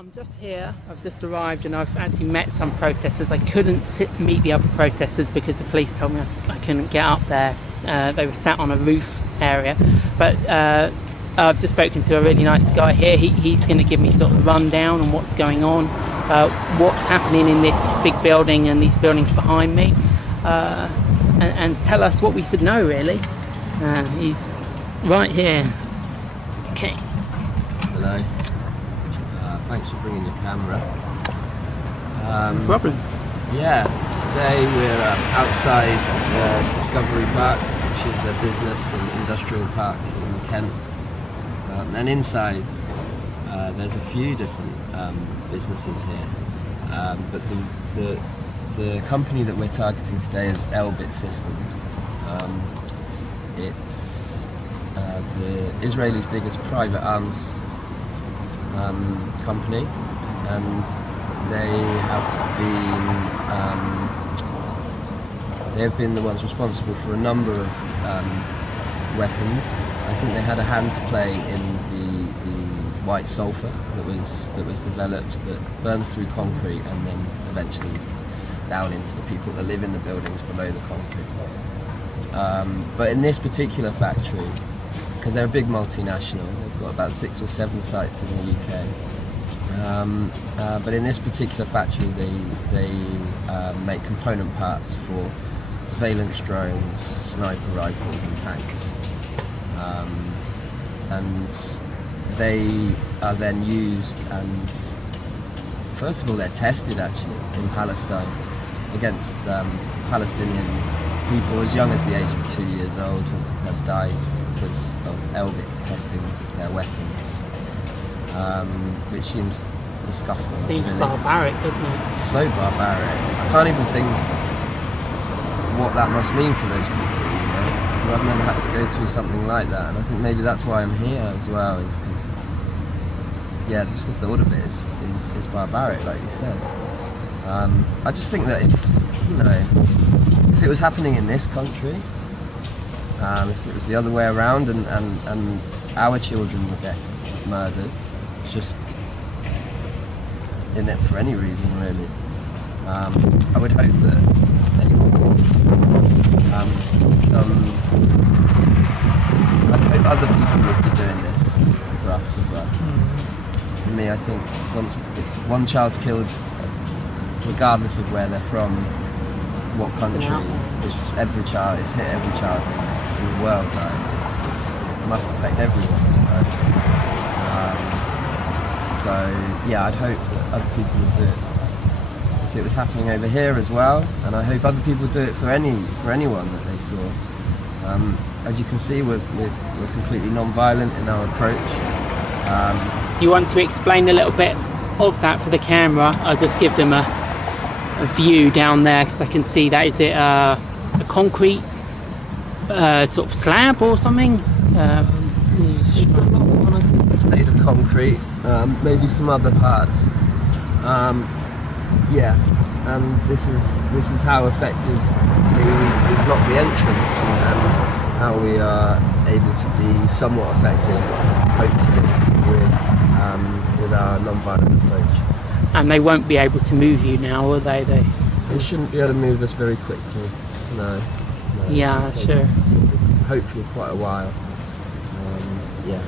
I'm just here. I've just arrived and I've actually met some protesters. I couldn't meet the other protesters because the police told me I couldn't get up there. They were sat on a roof area. But I've just spoken to a really nice guy here. He's going to give me sort of a rundown on what's going on, what's happening in this big building and these buildings behind me, and tell us what we should know, really. He's right here. Okay. Hello. Thanks for bringing your camera. No problem. Yeah, today we're outside the Discovery Park, which is a business and industrial park in Kent. And inside there's a few different businesses here. But the company that we're targeting today is Elbit Systems. It's the Israeli's biggest private arms company, and they have been the ones responsible for a number of weapons. I think they had a hand to play in the white sulfur that was developed, that burns through concrete and then eventually down into the people that live in the buildings below the concrete. But in this particular factory, because they're a big multinational, they've got about 6 or 7 sites in the UK. But in this particular factory, they make component parts for surveillance drones, sniper rifles, and tanks. And they are then used, and first of all, they're tested actually in Palestine against Palestinian people as young as the age of 2 years old have died because of Elbit testing their weapons, which seems disgusting. Seems really barbaric, doesn't it? It's so barbaric. I can't even think what that must mean for those people, you know, because I've never had to go through something like that, and I think maybe that's why I'm here as well, is because, yeah, just the thought of it is barbaric, like you said. I just think that if it was happening in this country, if it was the other way around and our children were getting murdered, just in it for any reason really, I would hope that I'd hope other people would be doing this for us as well. For me, I think if one child's killed, regardless of where they're from, what country, it's hit every child in the world, right? It must affect everyone, right? So yeah, I'd hope that other people would do it if it was happening over here as well, and I hope other people would do it for anyone that they saw. As you can see, we're completely non-violent in our approach. Do you want to explain a little bit of that for the camera? I'll just give them a view down there, because I can see that. Is it a concrete sort of slab or something? It's a long one. I think it's made of concrete, maybe some other parts. Yeah, and this is how effectively we block the entrance, and how we are able to be somewhat effective, hopefully, with our non-violent approach. And they won't be able to move you now, will they? They shouldn't be able to move us very quickly. No. Yeah, sure. Hopefully, quite a while. Yeah.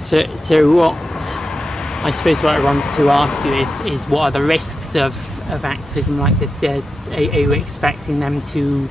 So what I suppose what I want to ask you is what are the risks of activism like this? Are you expecting them to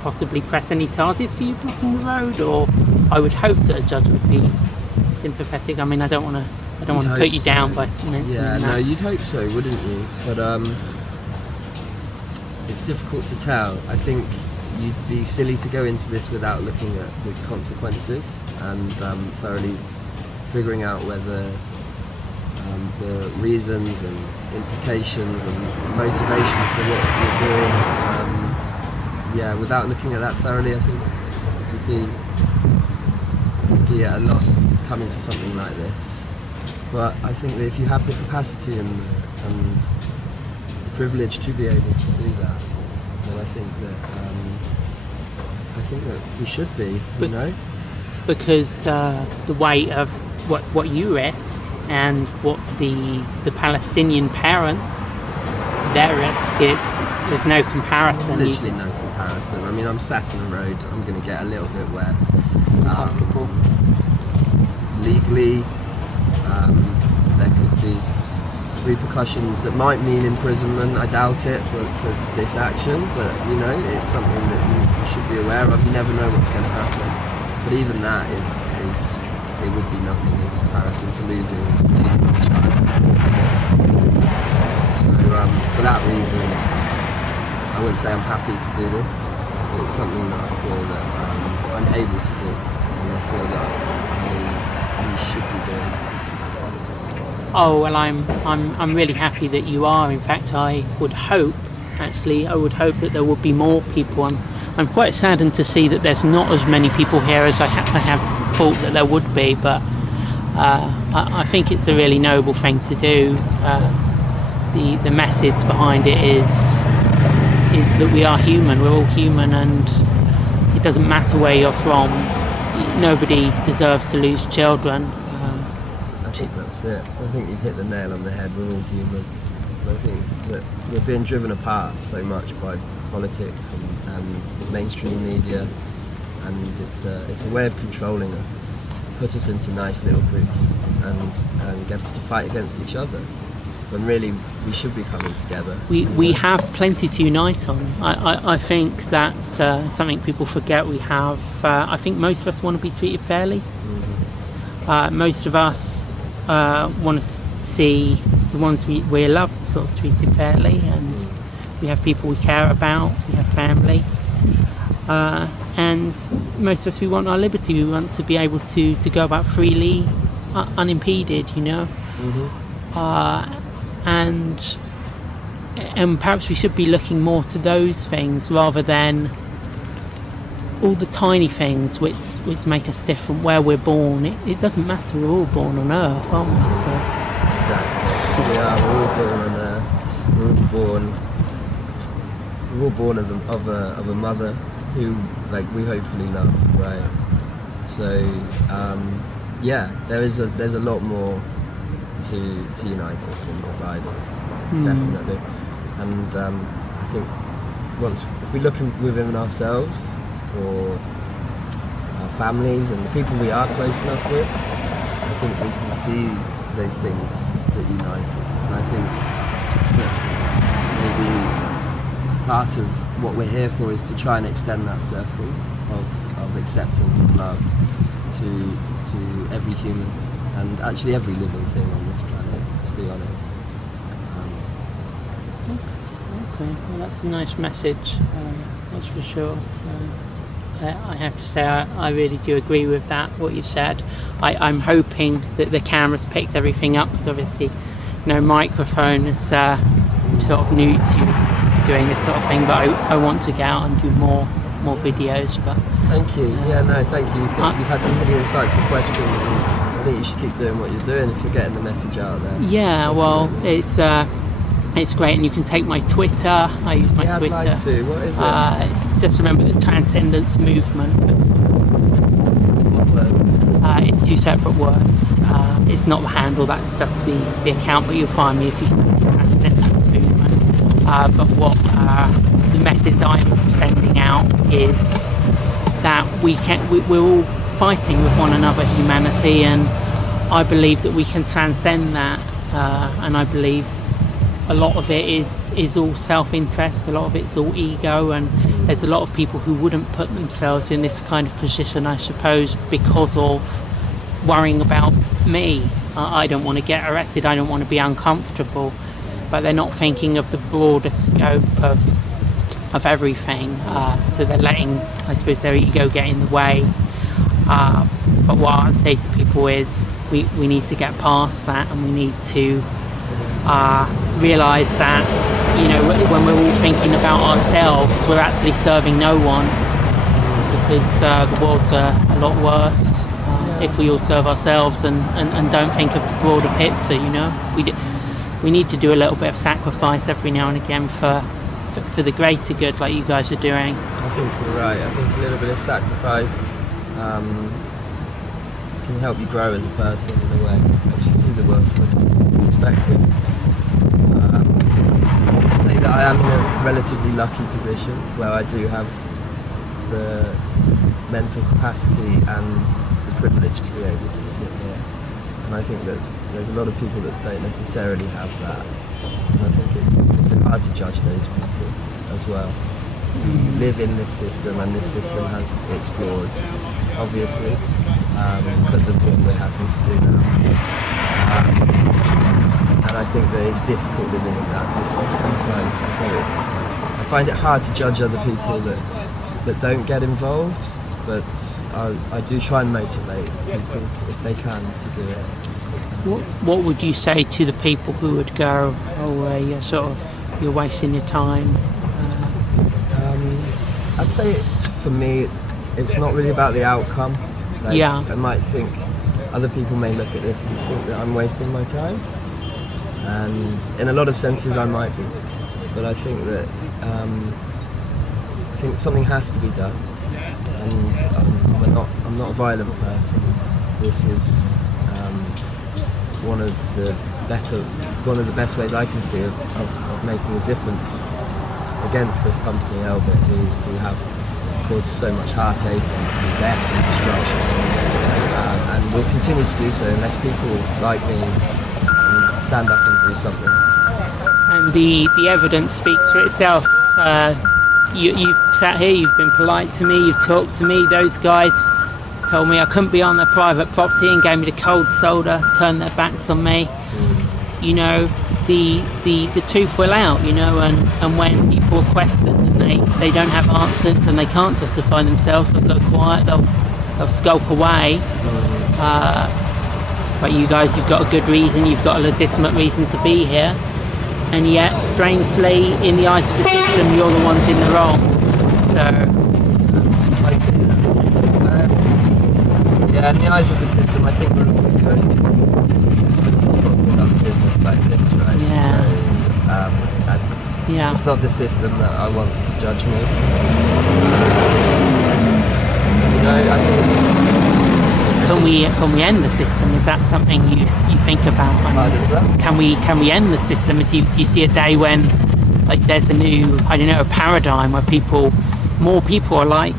possibly press any charges for you blocking the road, or I would hope that a judge would be sympathetic. I mean, I don't want to put you down by mentioning that. Yeah, no, you'd hope so, wouldn't you? But it's difficult to tell. I think you'd be silly to go into this without looking at the consequences and thoroughly figuring out whether the reasons and implications and motivations for what you're doing. Without looking at that thoroughly, I think you'd be at a loss coming to something like this. But I think that if you have the capacity and the privilege to be able to do that, then I think that we should be, you know. Because the weight of what you risk and what the Palestinian parents, their risk is, there's no comparison. There's literally no comparison. I mean, I'm sat in the road, I'm going to get a little bit wet. Uncomfortable. Legally, there could be repercussions that might mean imprisonment. I doubt it for this action, but you know, it's something that you should be aware of. You never know what's going to happen. But even that is it would be nothing in comparison to losing a teenage child. So for that reason, I wouldn't say I'm happy to do this, but it's something that I feel that I'm able to do, and I feel that we should be doing. Oh well, I'm really happy that you are. In fact, I would hope that there would be more people. I'm quite saddened to see that there's not as many people here as I have thought that there would be, but I think it's a really noble thing to do. The message behind it is that we are human. We're all human, and it doesn't matter where you're from. Nobody deserves to lose children. I think that's it. I think you've hit the nail on the head. We're all human. And I think that we're being driven apart so much by politics and the mainstream media, and it's a way of controlling us, put us into nice little groups and get us to fight against each other, when really we should be coming together. We have plenty to unite on. I think that's something people forget. We have, I think most of us want to be treated fairly. Mm-hmm. Most of us want to see the ones we're loved sort of treated fairly, and we have people we care about, we have family, and most of us, we want our liberty. We want to be able to go about freely, unimpeded, you know. Mm-hmm. And perhaps we should be looking more to those things rather than all the tiny things which make us different. Where we're born, it doesn't matter. We're all born on Earth, aren't we? So exactly, we are. We're all born on Earth. We're all born of a mother who, like, we hopefully love, right? So there's a lot more to unite us than divide us, definitely. And I think if we look within ourselves, or our families and the people we are close enough with, I think we can see those things that unite us. And I think that maybe part of what we're here for is to try and extend that circle of acceptance and love to every human, and actually every living thing on this planet, to be honest. Okay, well, that's a nice message, that's for sure. I have to say I really do agree with that, what you said. I'm hoping that the camera's picked everything up, because obviously, microphone is sort of new to doing this sort of thing, but I want to get out and do more videos. But thank you. Thank you. You've had some really insightful questions, and I think you should keep doing what you're doing if you're getting the message out there. Yeah, well, it's great, and you can take my Twitter. I use my Twitter. I'd like to. What is it? Just remember the Transcendence Movement. What word? It's two separate words. It's not the handle, that's just the account, but you'll find me if you search Transcendence Movement. But what the message I'm sending out is that we're all fighting with one another, humanity, and I believe that we can transcend that, and I believe a lot of it is all self-interest, a lot of it's all ego, and there's a lot of people who wouldn't put themselves in this kind of position, I suppose, because of worrying about me. I don't want to get arrested, I don't want to be uncomfortable, but they're not thinking of the broader scope of everything, so they're letting, I suppose, their ego get in the way. But what I'd say to people is we need to get past that, and we need to realise that, when we're all thinking about ourselves, we're actually serving no one, because the world's a lot worse if we all serve ourselves and don't think of the broader picture. We need to do a little bit of sacrifice every now and again for the greater good, like you guys are doing. I think you're right. I think a little bit of sacrifice can help you grow as a person in a way. Helps you see the world from a different perspective. I'd say that I am in a relatively lucky position where I do have the mental capacity and the privilege to be able to sit here. And I think that there's a lot of people that don't necessarily have that. And I think it's also hard to judge those people as well. You live in this system, and this system has its flaws, obviously, because of what we're having to do now. And I think that it's difficult living in that system sometimes. So I find it hard to judge other people that don't get involved, but I do try and motivate people if they can to do it. What would you say to the people who would go, you're wasting your time? I'd say for me, it's not really about the outcome. Like, I might think other people may look at this and think that I'm wasting my time, and in a lot of senses I might be. But I think that something has to be done, and I'm not a violent person. This is one of the best ways I can see of making a difference against this company, Elbit, who have caused so much heartache and death and destruction, and will continue to do so unless people like me stand up and do something. And the evidence speaks for itself. You've sat here, you've been polite to me, you've talked to me. Those guys told me I couldn't be on their private property and gave me the cold shoulder, turned their backs on me. You know, the truth will out, you know, and when people are questioned and they don't have answers and they can't justify themselves, they'll go quiet, they'll skulk away. But you guys, you've got a good reason, you've got a legitimate reason to be here, and yet, strangely, in the eyes of the system, you're the ones in the wrong. So I see that. In the eyes of the system, I think we're always going to, because the system has got to run a business like this, right? Yeah. It's not the system that I want to judge me. I think. Can we end the system? Is that something you think about? Can we end the system? Do you see a day when, like, there's a new, a paradigm where more people are like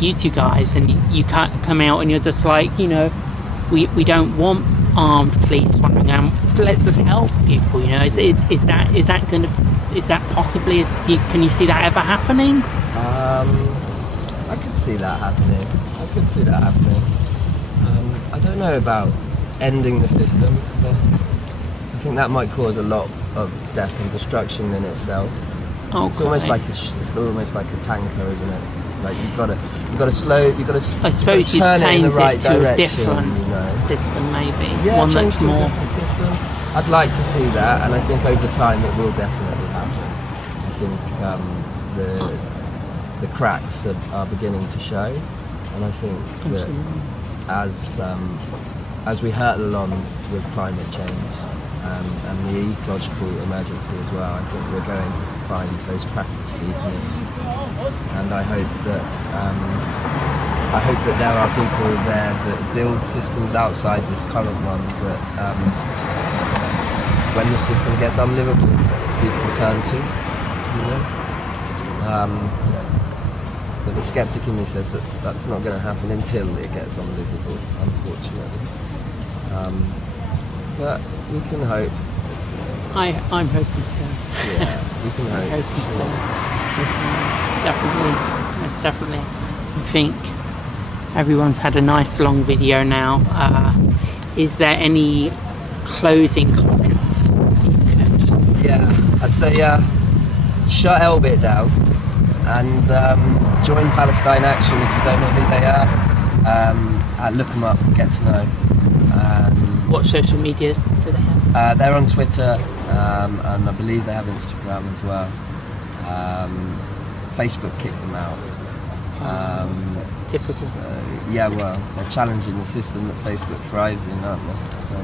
you two guys, and you can't come out and you're just like, we don't want armed police wandering around. Let's just help people. Is that possibly? Can you see that ever happening? I could see that happening. I don't know about ending the system, because I think that might cause a lot of death and destruction in itself. Okay. It's almost like a tanker, isn't it? Like you've got to slow. I suppose you'd change it to a different system, maybe. Yeah, one change that's to more. a different system. I'd like to see that, and I think over time it will definitely happen. I think the cracks are beginning to show, and I think that as we hurtle on with climate change and the ecological emergency as well, I think we're going to find those cracks deepening. And I hope that there are people there that build systems outside this current one that when the system gets unlivable, we can turn to. But the skeptic in me says that that's not going to happen until it gets unlivable, unfortunately. But we can hope. I'm hoping so. Yeah, we can hope. I'm hoping so. Definitely, most definitely. I think everyone's had a nice long video now. Is there any closing comments? Yeah, I'd say shut Elbit down and join Palestine Action if you don't know who they are. Look them up, get to know. What social media do they have? They're on Twitter, and I believe they have Instagram as well. Facebook kicked them out. Typical. So, yeah, well, they're challenging the system that Facebook thrives in, aren't they? So,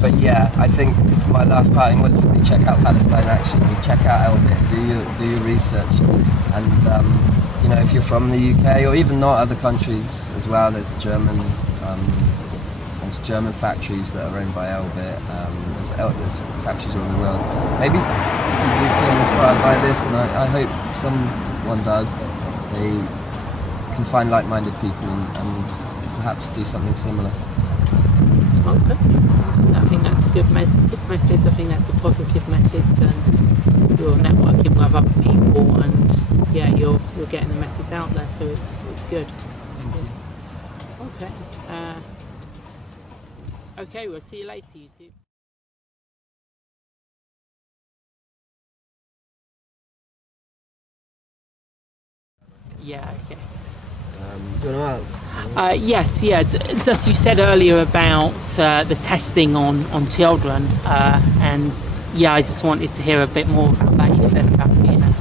but yeah, I think my last parting words would be check out Palestine Action, check out Elbit, do your research, and if you're from the UK or even not other countries as well, there's German, there's German factories that are owned by Elbit. There's factories all over the world. Maybe if you do feel inspired by this, and I hope someone does, they can find like-minded people and perhaps do something similar. Okay. I think that's a good message. I think that's a positive message, and you're networking with other people, and yeah, you're getting the message out there, so it's good. Thank you. Okay. Okay, we'll see you later, you two. Yeah, okay. Do you want to ask? Yes, yeah. Just you said earlier about the testing on children, and yeah, I just wanted to hear a bit more about that. You said about being a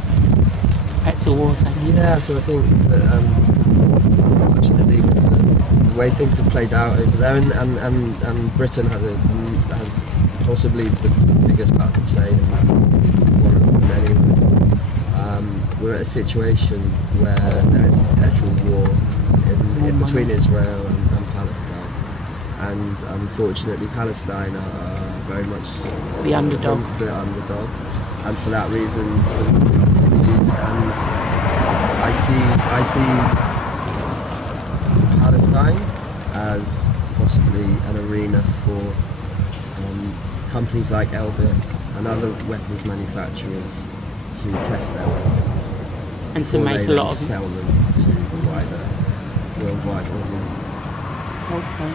perpetual war zone. Yeah, so I think that unfortunately the way things have played out over there, and Britain has possibly the biggest part to play in that, one of the many. We're at a situation where there is a perpetual war in between Israel and Palestine, and unfortunately Palestine are very much The underdog. And for that reason it continues. And I see Palestine as possibly an arena for companies like Elbit and other weapons manufacturers to test their weapons And to make a lot of sell them to the wider worldwide audience. Okay.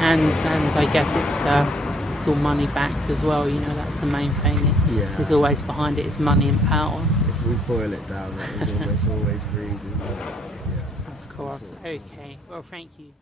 And I guess it's all money backed as well. You know, that's the main thing. There's always behind it is money and power. If we boil it down, it is almost always greed, isn't it? Yeah. Of course. Okay. Well, thank you.